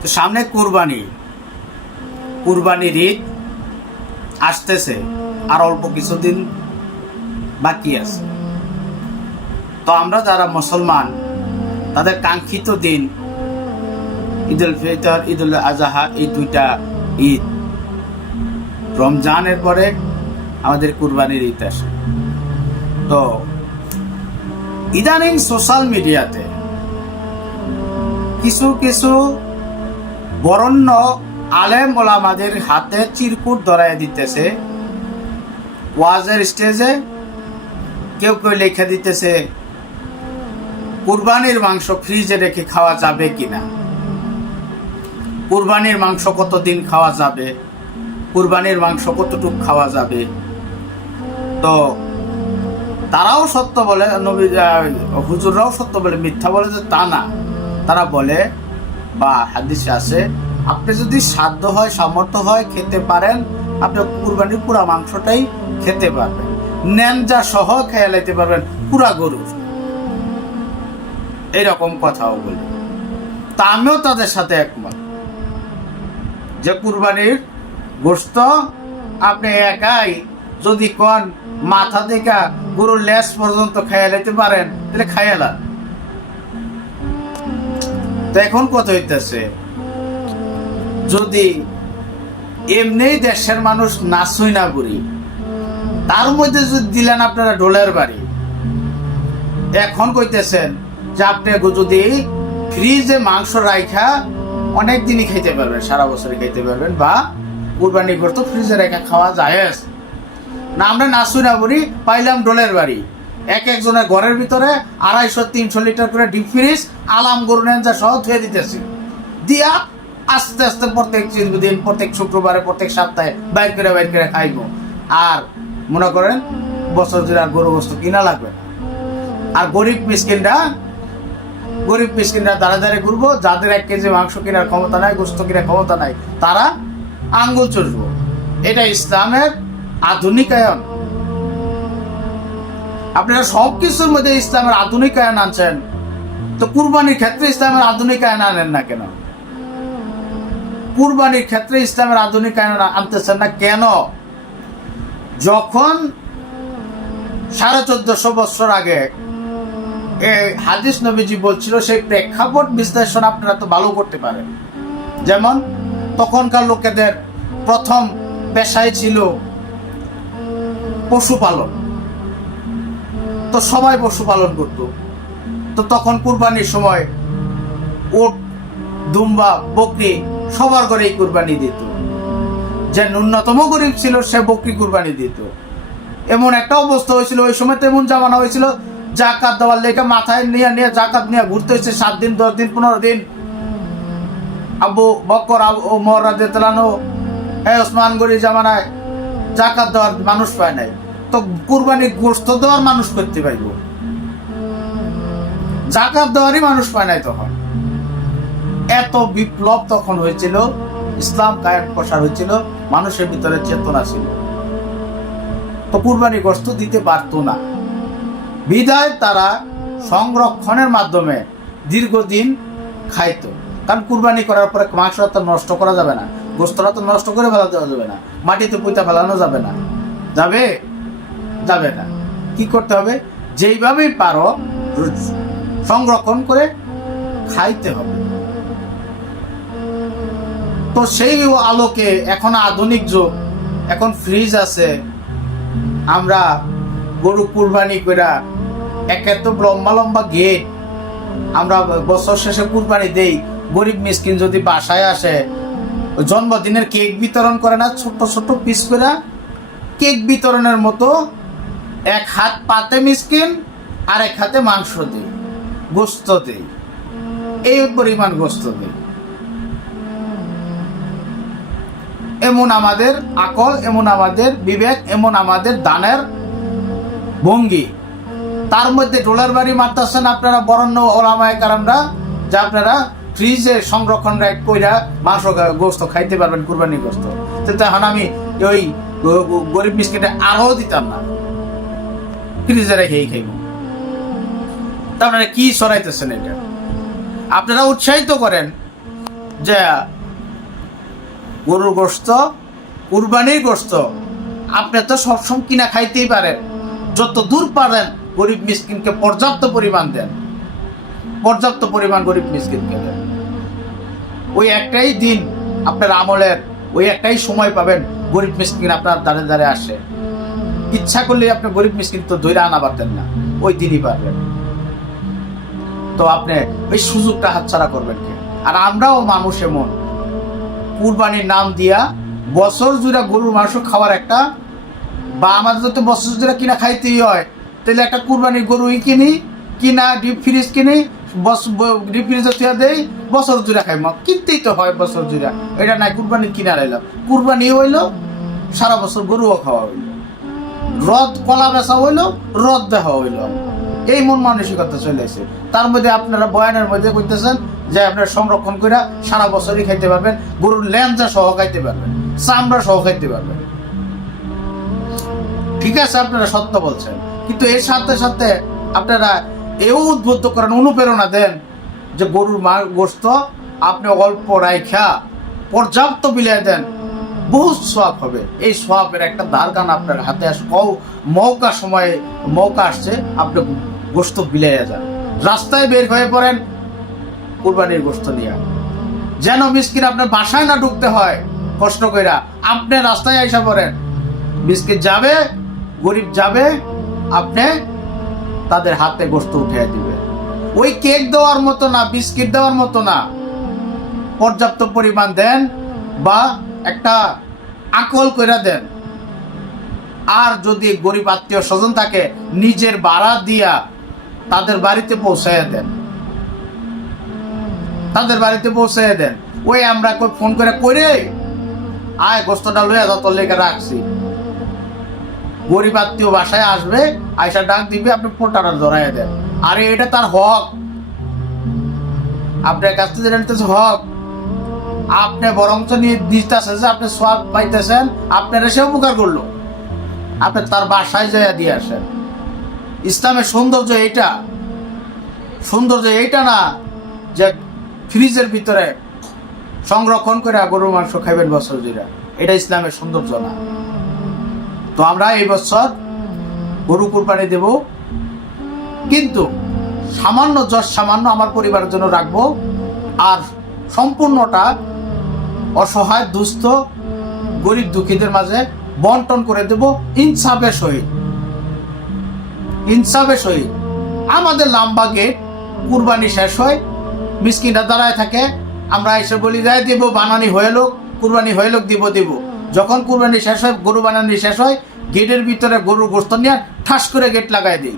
তো সামনে কুরবানির ঈদ আসতেছে, আর অল্প কিছুদিন বাকি আছে। তো আমরা যারা মুসলমান, তাদের কাঙ্ক্ষিত দিন ঈদ উল ফিতর, ঈদ উল আজহা, এই দুইটা ঈদ। রমজানের পরে আমাদের কুরবানির ঈদ আসে। তো ইদানিং সোশ্যাল মিডিয়াতে কিছু কিছু বরেণ্য আলেম ওলামাদের হাতে চিরকুট ধরাই দিতেছে, ওয়াজের স্টেজে কেউ কেউ লিখে দিতেছে কুরবানির মাংস ফ্রিজে রেখে খাওয়া যাবে কিনা, কুরবানির মাংস কতদিন খাওয়া যাবে, কুরবানির মাংস কতটুক খাওয়া যাবে। তো তারাও সত্য বলে, নবী হুজুররাও সত্য বলে, মিথ্যা বলে যে তা না। তারা বলে বা হাদিসে আছে, আপনি যদি সাধ্য হয়, সামর্থ্য হয়, খেতে পারেন, আপনি কুরবানির পুরা মাংসটাই খেতে পারবেন, ন্যাঞ্জা সহ খেয়ে লাইতে পারবেন পুরা গরুর। এইরকম কথাও বলি। তা আমিও তাদের সাথে একমত যে কুরবানির গোশত আপনি একাই যদি কোন মাথা থেকে গরুর লেজ পর্যন্ত খেয়ে লাইতে পারেন, তাহলে খাইয়ালান। তো এখন কথা হইতেছে, যদি এমনি দেশের মানুষ নাচুই না করি, তার মধ্যে যদি দিলেন আপনারা ডোলের বাড়ি, এখন কইতেছেন যে আপনি যদি ফ্রিজে মাংস রাইখা অনেক দিনই খেতে পারবেন, সারা বছরই খেতে পারবেন, বা কুরবানি করতে ফ্রিজে রেখা খাওয়া যায় না। আমরা নাচুই না করি, পাইলাম ডোলের বাড়ি, এক একজনের ঘরের ভিতরে 250-300 লিটার করে ডিপ ফ্রিজ আলাম গরু নেঞ্জা সহ ধুয়ে দিতেছি, দিয়া আস্তে আস্তে প্রত্যেক দিন, প্রত্যেক শুক্রবারে, প্রত্যেক সপ্তাহে বাইর করে খাইব। আর মনে করেন বছর ধরে আর গরু গোস্ত কিনা লাগবে না। আর গরিব মিসকিনরা দাঁড়ে ঘুরবো, যাদের 1 কেজি মাংস কেনার ক্ষমতা নাই, গোস্ত কেনার ক্ষমতা নাই, তারা আঙ্গুল চুষবো। এটা ইসলামের আধুনিকায়ন। আপনারা সবকিছুর মধ্যে ইসলামের আধুনিকায়ন আনছেন, তো কুরবানির ক্ষেত্রে ইসলামের আধুনিকায়ন আনেন না কেন? কুরবানির ক্ষেত্রে ইসলামের আধুনিকায়ন আনতেছেন না কেন? যখন 1450 বছর আগে হাদিস নবীজি বলছিল, সেই প্রেক্ষাপট বিশ্লেষণ আপনারা তো ভালো করতে পারেন। যেমন তখনকার লোকেদের প্রথম পেশাই ছিল পশুপালন, তো সবাই পশুপালন করত। তো তখন কুরবানির সময় উট, দুম্বা, বকরি সবার ঘরেই কুরবানি দিত। যে ন্যূনতম গরিব ছিল সে বকরি কুরবানি দিত। এমন একটা অবস্থা হয়েছিল, ওই সময় তেমন জামানা হয়েছিল, জাকাত দেওয়ার লেখা মাথায় নিয়ে জাকাত নিয়ে ঘুরতে হয়েছে 7 দিন, 10 দিন, 15 দিন। আবু বকর, ওমর রাদিয়াল্লাহু আনহু, ওসমান গনি জামানায় জাকাত দেওয়ার মানুষ পায় নাই, তো কুরবানির গোশত দেওয়ার মানুষ করতে পাইব, জাকাত দেওয়ারই মানুষ পায় নাই। তখন এত বিপ্লব তখন হয়েছিল, ইসলাম কায়েম প্রসার হয়েছিল, মানুষের ভিতরে চেতনা ছিল, তো কুরবানি গোশত দিতে পারতো না। বিদায় তারা সংরক্ষণের মাধ্যমে দীর্ঘদিন খাইতো। কারণ কুরবানি করার পরে মাংসটা তো নষ্ট করা যাবে না, গোশতটা তো নষ্ট করে ফেলা দেওয়া যাবে না, মাটিতে পুঁতা ফেলানো যাবে না, যাবে না। কি করতে হবে? যেইভাবেই পারো সংরক্ষণ করে খাইতে হবে। তো সেই আলোকে এখন আধুনিক যুগ, এখন ফ্রিজ আছে, আমরা গরু কুরবানি করে এত লম্বা গেট, আমরা বছর শেষে কুরবানি দেই। গরিব মিসকিন যদি বাসায় আসে, জন্মদিনের কেক বিতরণ করে না, ছোট ছোট পিস করে কেক বিতরণের মতো, 1 হাত পাতে মিসকিন আর 1 হাতে মাংস দেই, গোস্ত দেই, এই পরিমাণ গোস্ত দেই। এমন আমাদের আকল, এমন আমাদের বিবেক, এমন আমাদের দানের ভঙ্গি। তার মধ্যে ডলার বাড়ি মারতেছেন আপনারা বরেণ্য ওলামায়ে কেরামরা, যে আপনারা ফ্রিজে সংরক্ষণ কইরা মাংস গোস্ত খাইতে পারবেন, কুরবানি গোস্ত। তখন আমি ওই গরিব মিসকিনটা আরও দিতাম না, ফ্রিজে রেখেই খাইব। তা আপনারা কি সরাইতেছেন? এটা আপনারা উৎসাহিত করেন যে গরুর গোশত, কুরবানির গোশত আপনি তো সবসময় কিনা খাইতেই পারেন, যত দূর পারেন গরিব মিসকিনকে পর্যাপ্ত পরিমাণ দেন, পর্যাপ্ত পরিমাণ গরিব মিসকিনকে দেন। ওই একটাই দিন আপনার আমলের, ওই একটাই সময় পাবেন গরিব মিসকিন আপনার দ্বারে দ্বারে আসে। ইচ্ছা করলে আপনি গরিব মিসকিন তো ধরে আনা পারতেন না, ওই দিনই পারবেন। তো আপনি ওই সুযোগটা হাতছাড়া করবেন কি? আর আমরাও মানুষ এমন, কুরবানির নাম দিয়া বছর জুড়ে গরুর মাংস খাওয়ার একটা, বা আমাদের যদি বছর জুড়ে কিনা খাইতেই হয় তাহলে একটা কুরবানির গরুই কিনি, কিনা ডিপ ফ্রিজ কিনি, ডিপ ফ্রিজে থুয়া দেই, বছর জুড়ে খাই, কিনতেই তো হয় বছর জুড়ে। এটা নাই কুরবানি কিনা লাইলাম, কুরবানি হইলো সারা বছর গরুও খাওয়া হইলো, রদ কলা বেচা হইলো, রদ দেখা হইলো। এই মন মানসিকতা চলে আসে। তার মধ্যে আপনারা বয়ানের মধ্যে কইতেছেন যে আপনারা সংরক্ষণ করে সারা বছরই খাইতে পারবেন, গরুর ল্যাঞ্জা সহ খাইতে পারবেন, চামড়া সহ খাইতে পারবেন। ঠিক আছে, আপনারা সত্য বলছেন, কিন্তু এর সাথে সাথে আপনারা এও উদ্বুদ্ধ করেন, অনুপ্রেরণা দেন যে গরুর গোশত আপনি অল্প রাইখা পর্যাপ্ত বিলিয়ে দেন, বহুত সোয়াব হবে। এই সোয়াবের একটা ধারগান আপনার হাতে আস, মৌকা আসছে, আপনি গোশত বিলাইয়া যান, রাস্তায় বের হয়ে পড়েন কুরবানির গোশত নিয়ে, যেন মিসকিন আপনার বাসায় না ঢুকতে হয় কষ্ট কইরা, আপনি রাস্তায় আইসা পড়েন, মিসকিন যাবে, গরিব যাবে, আপনি তাদের হাতে গোশত উঠিয়ে দিবে। ওই কেক দেওয়ার মতো না, বিস্কিট দেওয়ার মতো না, পর্যাপ্ত পরিমাণ দেন বা একটা আকল কইরা দেন। আর যদি গরিব আত্মীয় স্বজন থাকে নিজের ভাড়া দিয়া তাদের বাড়িতে পৌঁছাইয়া দেন, তাদের বাড়িতে পৌঁছাইয়া দেন। ওই আমরা ফোন করে আয় গোস্তটা লইয়া যা, তোর লেগে রাখছি, গরিব আত্মীয় বাসায় আসবে, আয়সা ডাক দিবে, আপনি ফোনটা ধরাইয়া দেন। আরে এটা তার হক, আপনার কাছ থেকে নিতেছে হক, আপনি বরঞ্চ নিয়ে দিতেছেন যে আপনি সওয়াব পাইতেছেন, আপনার এসে উপকার করলো, আপনি তার বাসায় যাইয়া দিয়ে আসেন। ইসলামের সৌন্দর্য এইটা, সৌন্দর্য এইটা না যে ফ্রিজের ভিতরে সংরক্ষণ করে গরুর মাংস খাইবেন বছর জুড়ে, এটা ইসলামের সৌন্দর্য না। তো আমরা এই বছর গরু কুরবানি দেব, কিন্তু সামান্য সামান্য আমার পরিবারের জন্য রাখবো, আর সম্পূর্ণটা অসহায় দুস্থ গরিব দুঃখীদের মাঝে বন্টন করে দেব ইনসাফের সহিত, ইনসাফের সহিত। আমাদের লম্বা গেট, কুরবানি শেষ হয়, মিসকিনরা দাঁড়ায় থাকে, আমরা এসে বলি যাই দিব, বানানি হয়ে লোক, কুরবানি হয়ে লোক দিব। যখন কুরবানি শেষ হয়, গরু বানানি শেষ হয়, গেটের ভিতরে গরুর গোশত নিয়ে ঠাস করে গেট লাগাই দিই।